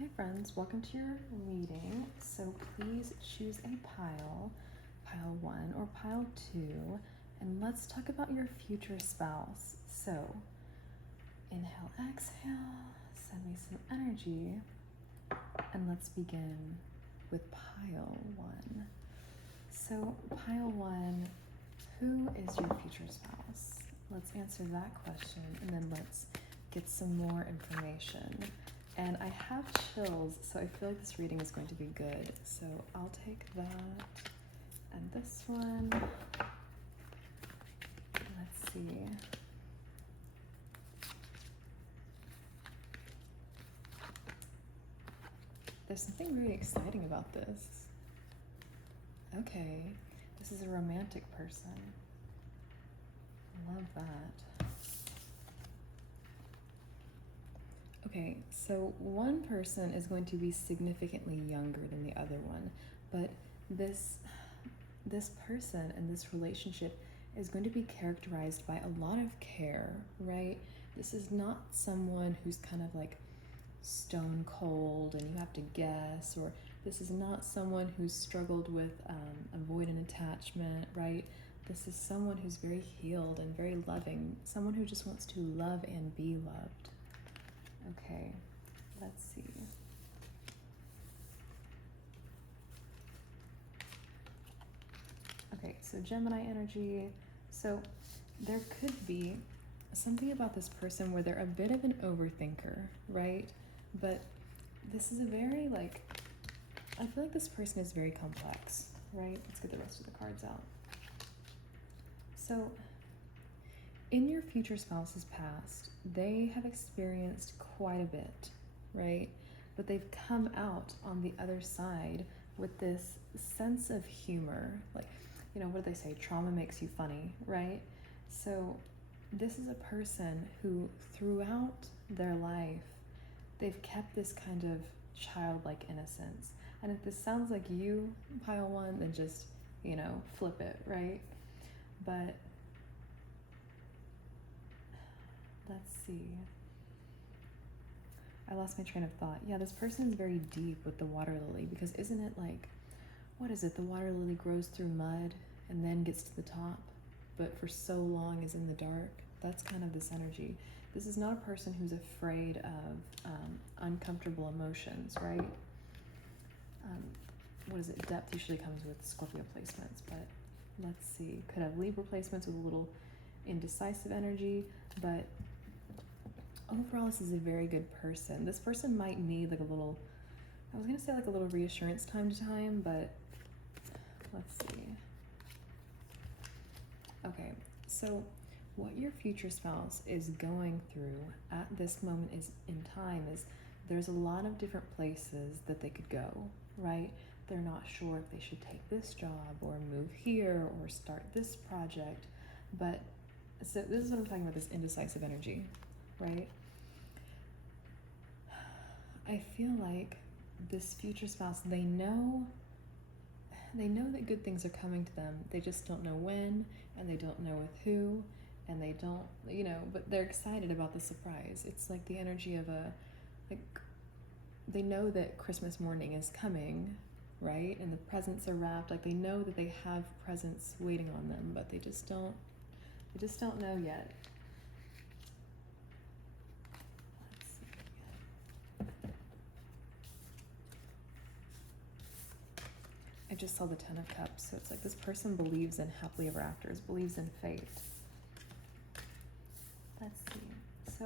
Hi friends, welcome to your reading. So please choose a pile 1 or pile 2, and let's talk about your future spouse. So inhale, exhale, send me some energy, and let's begin with pile 1. So pile 1, who is your future spouse? Let's answer that question, and then let's get some more information. And I have chills, so I feel like this reading is going to be good. So I'll take that and this one. Let's see. There's something very exciting about this. Okay, this is a romantic person. Love that. Okay, so one person is going to be significantly younger than the other one, but this person and this relationship is going to be characterized by a lot of care, right? This is not someone who's kind of like stone cold and you have to guess, or this is not someone who's struggled with avoidant attachment, right? This is someone who's very healed and very loving, someone who just wants to love and be loved. Okay, let's see. Okay, so Gemini energy. So there could be something about this person where they're a bit of an overthinker, right? But this is a very, like, I feel like this person is very complex, right? Let's get the rest of the cards out. So in your future spouse's past, they have experienced quite a bit, right? But they've come out on the other side with this sense of humor. Like, you know, what do they say? Trauma makes you funny, right? So this is a person who throughout their life, they've kept this kind of childlike innocence. And if this sounds like you, pile 1, then just, you know, flip it, right? But let's see. I lost my train of thought. Yeah, this person is very deep with the water lily, because isn't it like, what is it? The water lily grows through mud and then gets to the top, but for so long is in the dark. That's kind of this energy. This is not a person who's afraid of uncomfortable emotions, right? What is it? Depth usually comes with Scorpio placements, but let's see. Could have Libra placements with a little indecisive energy, but overall, this is a very good person. This person might need like a little, I was gonna say like a little reassurance time to time, but let's see. Okay, so what your future spouse is going through at this moment is in time is there's a lot of different places that they could go, right? They're not sure if they should take this job or move here or start this project, but so this is what I'm talking about, this indecisive energy, right? I feel like this future spouse, they know that good things are coming to them. They just don't know when, and they don't know with who, and they don't, you know, but they're excited about the surprise. It's like the energy of like, they know that Christmas morning is coming, right? And the presents are wrapped. Like, they know that they have presents waiting on them, but they just don't know yet. I just saw the Ten of Cups, so it's like this person believes in happily ever afters, believes in fate. Let's see. So,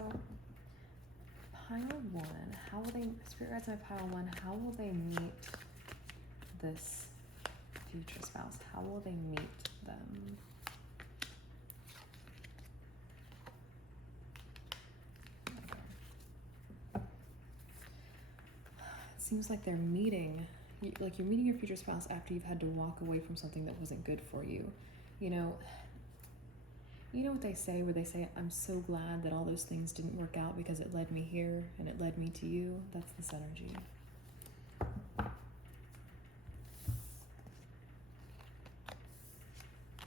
pile 1, how will they, Spirit Guides, my pile 1, how will they meet this future spouse? How will they meet them? Okay. It seems like they're meeting, like you're meeting your future spouse after you've had to walk away from something that wasn't good for you. You know what they say, where they say, I'm so glad that all those things didn't work out because it led me here and it led me to you. That's this energy.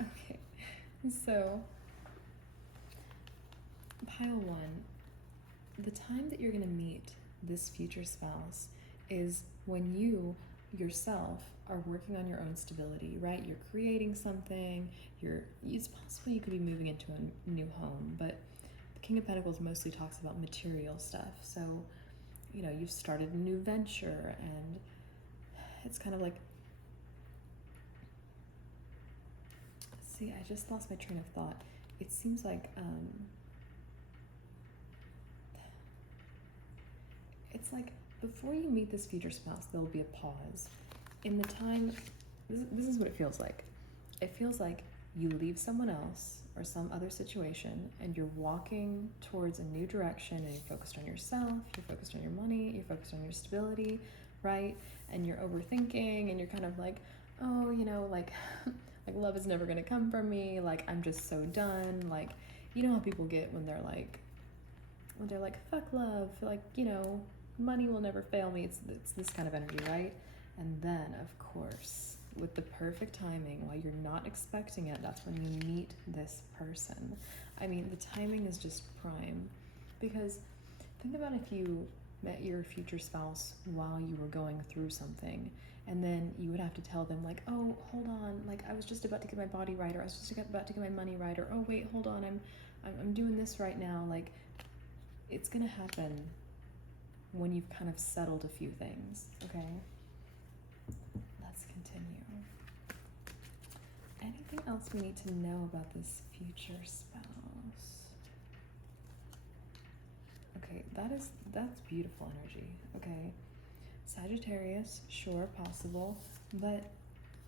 Okay, so pile 1, the time that you're going to meet this future spouse is when you yourself are working on your own stability, right? You're creating something, it's possible you could be moving into a new home, but the King of Pentacles mostly talks about material stuff. So, you know, you've started a new venture, and it's kind of like, see, I just lost my train of thought. It seems like it's like before you meet this future spouse, there'll be a pause. In the time, this is what it feels like. It feels like you leave someone else or some other situation, and you're walking towards a new direction, and you're focused on yourself, you're focused on your money, you're focused on your stability, right? And you're overthinking, and you're kind of like, oh, you know, like like love is never gonna come from me, like I'm just so done. Like, you know how people get when they're like fuck love, like, you know, money will never fail me. It's this kind of energy, right? And then of course, with the perfect timing, while you're not expecting it, that's when you meet this person. I mean, the timing is just prime, because think about if you met your future spouse while you were going through something, and then you would have to tell them like, oh, hold on, like I was just about to get my body right, or I was just about to get my money right, or oh wait, hold on, I'm doing this right now. Like, it's gonna happen when you've kind of settled a few things, okay? Let's continue. Anything else we need to know about this future spouse? Okay, that's beautiful energy, okay? Sagittarius, sure, possible, but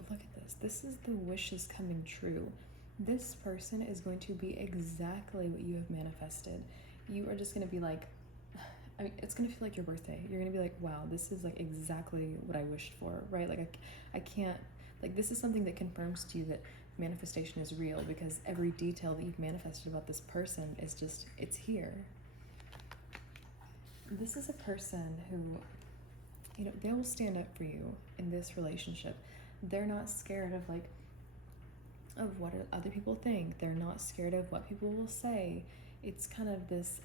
look at this. This is the wishes coming true. This person is going to be exactly what you have manifested. You are just going to be like, I mean, it's going to feel like your birthday. You're going to be like, wow, this is like exactly what I wished for, right? Like I can't, like this is something that confirms to you that manifestation is real, because every detail that you've manifested about this person is just, it's here. This is a person who, you know, they will stand up for you in this relationship. They're not scared of like, of what other people think. They're not scared of what people will say. It's kind of this,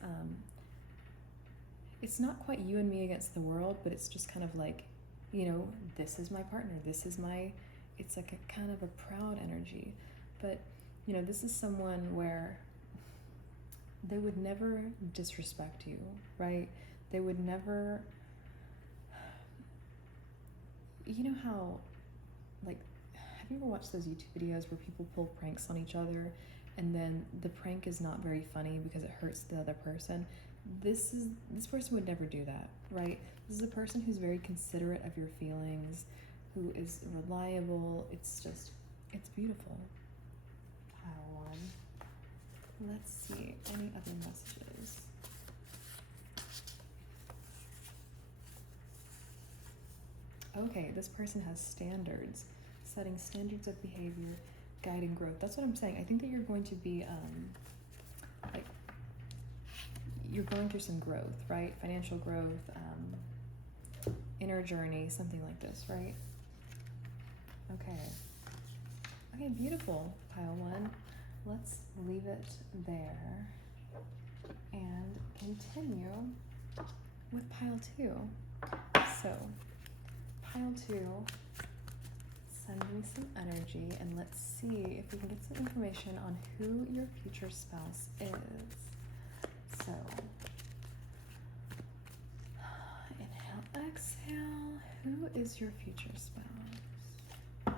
it's not quite you and me against the world, but it's just kind of like, you know, this is my partner, this is my, it's like a kind of a proud energy. But, you know, this is someone where they would never disrespect you, right? They would never, you know how, like, have you ever watched those YouTube videos where people pull pranks on each other, and then the prank is not very funny because it hurts the other person? This person would never do that, right? This is a person who's very considerate of your feelings, who is reliable. It's just, it's beautiful. Pile one. Let's see, any other messages? Okay, this person has standards, setting standards of behavior, guiding growth. That's what I'm saying. I think that you're going to be, like, you're going through some growth, right? Financial growth, inner journey, something like this, right? Okay. Okay, beautiful, pile one. Let's leave it there and continue with pile two. So, pile two, send me some energy, and let's see if we can get some information on who your future spouse is. So, inhale, exhale. Who is your future spouse? Okay.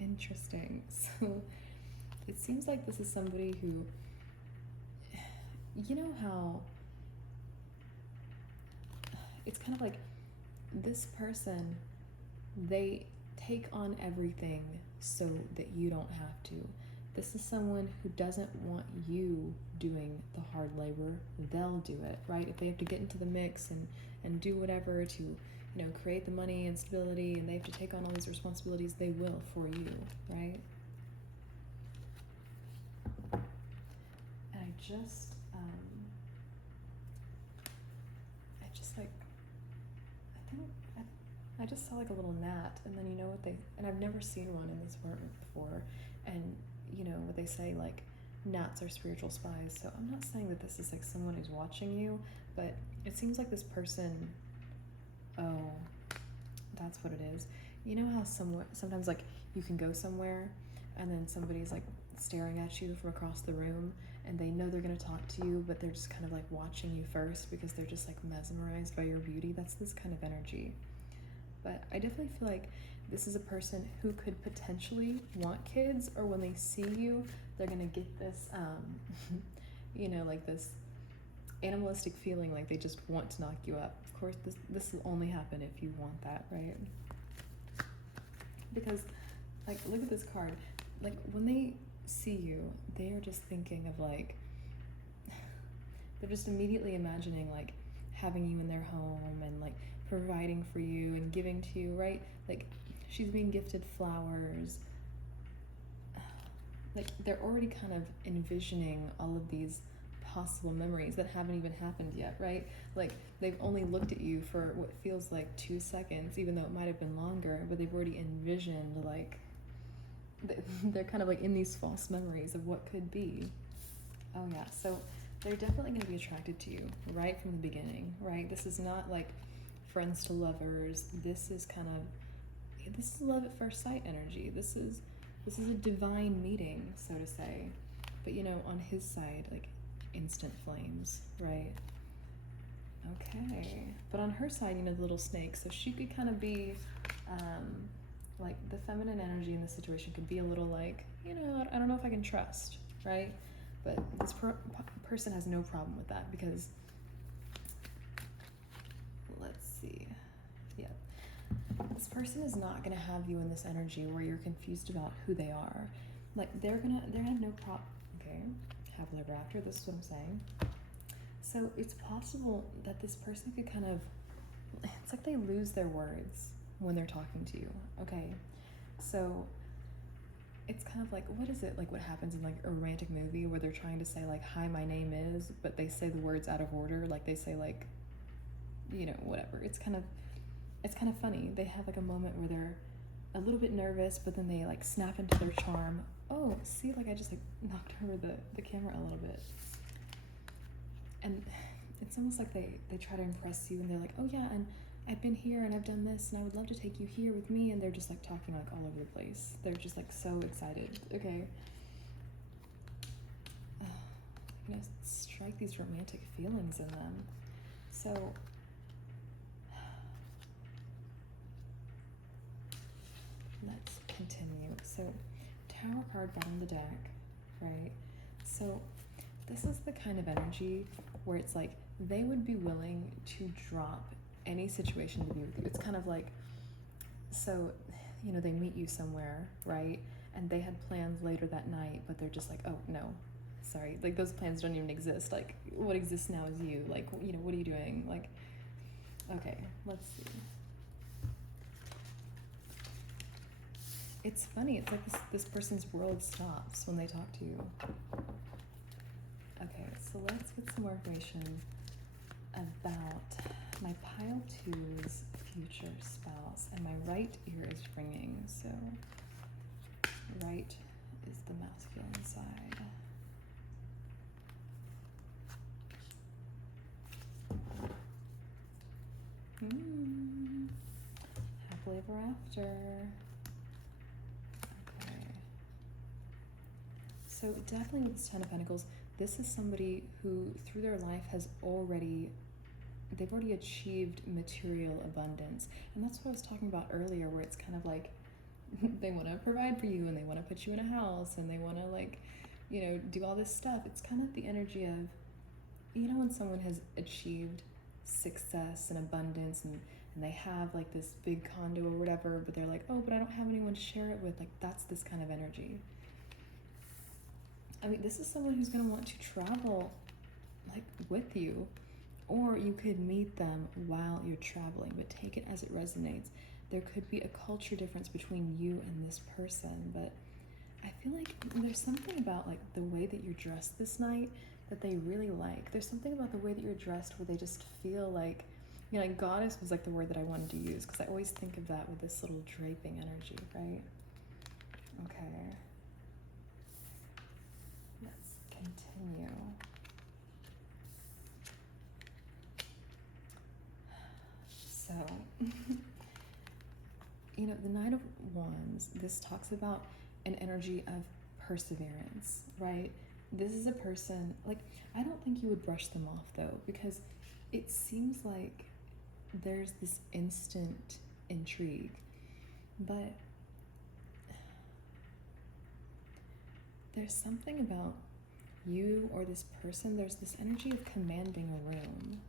Interesting. So, it seems like this is somebody who, you know how it's kind of like this person, they take on everything so that you don't have to. This is someone who doesn't want you doing the hard labor. They'll do it, right? If they have to get into the mix and do whatever to, you know, create the money and stability, and they have to take on all these responsibilities, they will for you, right? And I just like, I just saw like a little gnat, and then you know what they, and I've never seen one in this work before, and you know what they say, like, gnats are spiritual spies, so I'm not saying that this is like someone who's watching you, but it seems like this person, oh, that's what it is. You know how sometimes like you can go somewhere and then somebody's like staring at you from across the room and they know they're going to talk to you, but they're just kind of like watching you first because they're just like mesmerized by your beauty. That's this kind of energy. But I definitely feel like this is a person who could potentially want kids, or when they see you, they're going to get this, you know, like this animalistic feeling like they just want to knock you up. Of course, this will only happen if you want that, right? Because, like, look at this card. Like, when they see you, they are just thinking of, like, they're just immediately imagining, like, having you in their home and, like, providing for you and giving to you, right? Like, she's being gifted flowers. Like, they're already kind of envisioning all of these possible memories that haven't even happened yet, right? Like, they've only looked at you for what feels like 2 seconds, even though it might have been longer, but they've already envisioned, like, they're kind of like in these false memories of what could be. Oh yeah, so they're definitely going to be attracted to you right from the beginning, right? This is not like friends to lovers. This is love at first sight energy. This is a divine meeting, so to say. But you know, on his side, like, instant flames, right? Okay. But on her side, you know, the little snake, so she could kind of be like, the feminine energy in this situation could be a little like, you know, I don't know if I can trust, right? But this person has no problem with that because, let's see, yeah, this person is not going to have you in this energy where you're confused about who they are. Like, they're gonna have no problem. Okay, happily ever after, this is what I'm saying. So it's possible that this person could kind of, it's like they lose their words when they're talking to you. Okay, so it's kind of like, what is it, like what happens in like a romantic movie where they're trying to say like, hi, my name is, but they say the words out of order, like they say like, you know, whatever. It's kind of funny. They have like a moment where they're a little bit nervous, but then they like snap into their charm. Oh, see, like I just like knocked over the camera a little bit. And it's almost like they try to impress you and they're like, oh yeah, and I've been here and I've done this and I would love to take you here with me, and they're just like talking like all over the place. They're just like so excited. Okay. I'm gonna strike these romantic feelings in them. So let's continue. So Tower card bottom of the deck, right? So this is the kind of energy where it's like they would be willing to drop any situation to be with you. It's kind of like, so, you know, they meet you somewhere, right? And they had plans later that night, but they're just like, oh, no, sorry. Like, those plans don't even exist. Like, what exists now is you. Like, you know, what are you doing? Like, okay, let's see. It's funny. It's like this person's world stops when they talk to you. Okay, so let's get some more information about my pile 2's future spouse. And my right ear is ringing, so right is the masculine side. Happily ever after. Okay. So definitely with this 10 of Pentacles, this is somebody who through their life has they've already achieved material abundance. And that's what I was talking about earlier, where it's kind of like they want to provide for you and they want to put you in a house and they want to, like, you know, do all this stuff. It's kind of the energy of, you know, when someone has achieved success and abundance and they have like this big condo or whatever, but they're like, oh, but I don't have anyone to share it with. Like, that's this kind of energy. I mean, this is someone who's going to want to travel like with you, or you could meet them while you're traveling, but take it as it resonates. There could be a culture difference between you and this person, but I feel like there's something about like the way that you're dressed this night that they really like. There's something about the way that you're dressed where they just feel like, you know, like goddess was like the word that I wanted to use, because I always think of that with this little draping energy, right? Okay. Let's Wands, this talks about an energy of perseverance, right? This is a person, like, I don't think you would brush them off though, because it seems like there's this instant intrigue, but there's something about you or this person, there's this energy of commanding a room.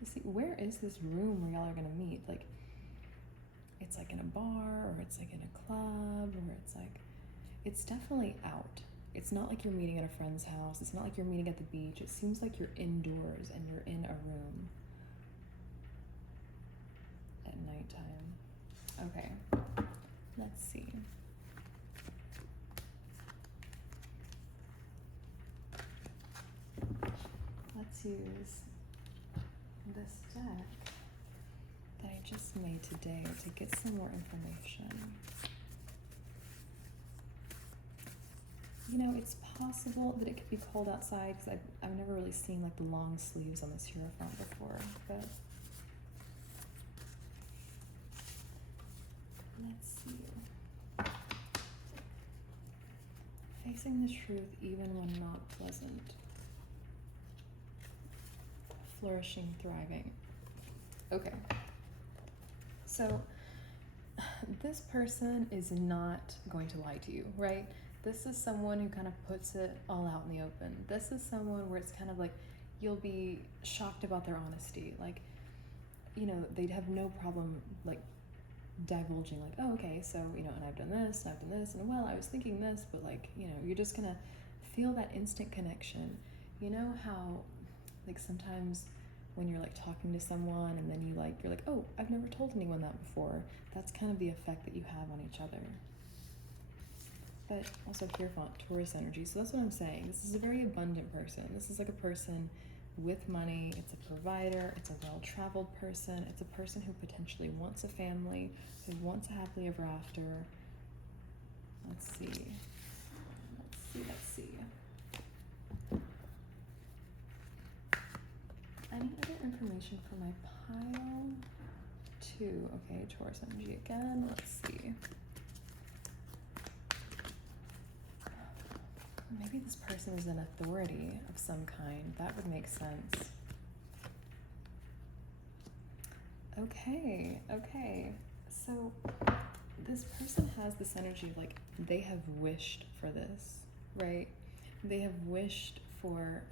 You see, where is this room where y'all are gonna meet? Like, it's like in a bar, or it's like in a club, or it's like, it's definitely out. It's not like you're meeting at a friend's house. It's not like you're meeting at the beach. It seems like you're indoors and you're in a room at nighttime. Okay, let's see. Let's use this deck that I just made today to get some more information. You know, it's possible that it could be cold outside, because I've never really seen like the long sleeves on this Hierophant before, but let's see. Facing the truth even when not pleasant. Flourishing, thriving. Okay. So this person is not going to lie to you, right? This is someone who kind of puts it all out in the open. This is someone where it's kind of like you'll be shocked about their honesty. Like, you know, they'd have no problem like divulging, like, oh, okay, so, you know, and I've done this, and I've done this, and well, I was thinking this, but like, you know, you're just gonna feel that instant connection. You know how, like, sometimes when you're like talking to someone and then you're like, oh, I've never told anyone that before. That's kind of the effect that you have on each other. But also Hierophant, Taurus energy. So that's what I'm saying. This is a very abundant person. This is like a person with money. It's a provider. It's a well-traveled person. It's a person who potentially wants a family, who wants a happily ever after. Let's see. Let's see. Any other information for my pile? 2. Okay, Taurus energy again. Let's see. Maybe this person is an authority of some kind. That would make sense. Okay. So this person has this energy of like they have wished for this, right? They have wished for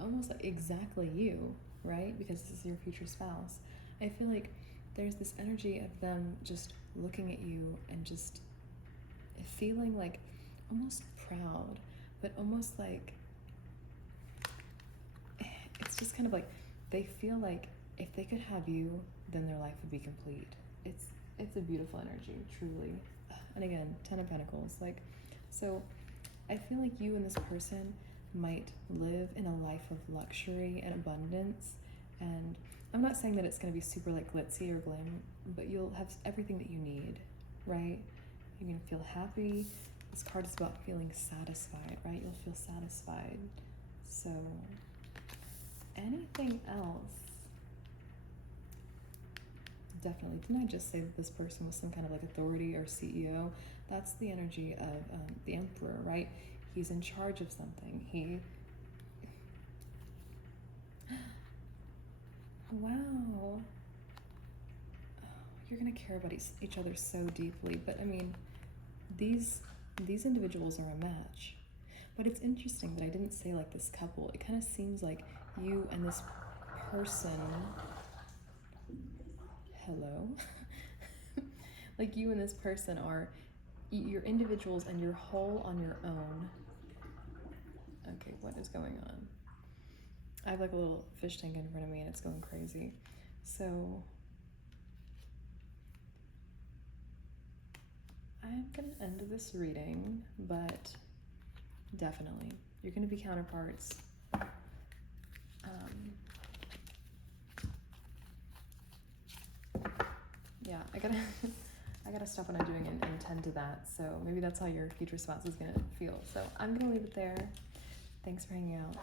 almost like exactly you, right? Because this is your future spouse. I feel like there's this energy of them just looking at you and just feeling like almost proud, but almost like it's just kind of like they feel like if they could have you, then their life would be complete. It's a beautiful energy, truly. And again, 10 of Pentacles. Like, so I feel like you and this person might live in a life of luxury and abundance. And I'm not saying that it's going to be super like glitzy or glam, but you'll have everything that you need, right? You're going to feel happy. This card is about feeling satisfied, right? You'll feel satisfied. So anything else? Definitely. Didn't I just say that this person was some kind of like authority or CEO? That's the energy of the Emperor, right? He's in charge of something. Wow. You're going to care about each other so deeply. But I mean, these individuals are a match. But it's interesting that I didn't say like this couple. It kind of seems like you and this person, hello, like you and this person are, you're individuals and you're whole on your own. Okay, what is going on? I have like a little fish tank in front of me and it's going crazy. So I'm gonna end this reading, but definitely you're gonna be counterparts. Yeah, I gotta stop what I'm doing and tend to that. So maybe that's how your future spouse is gonna feel. So I'm gonna leave it there. Thanks for hanging out.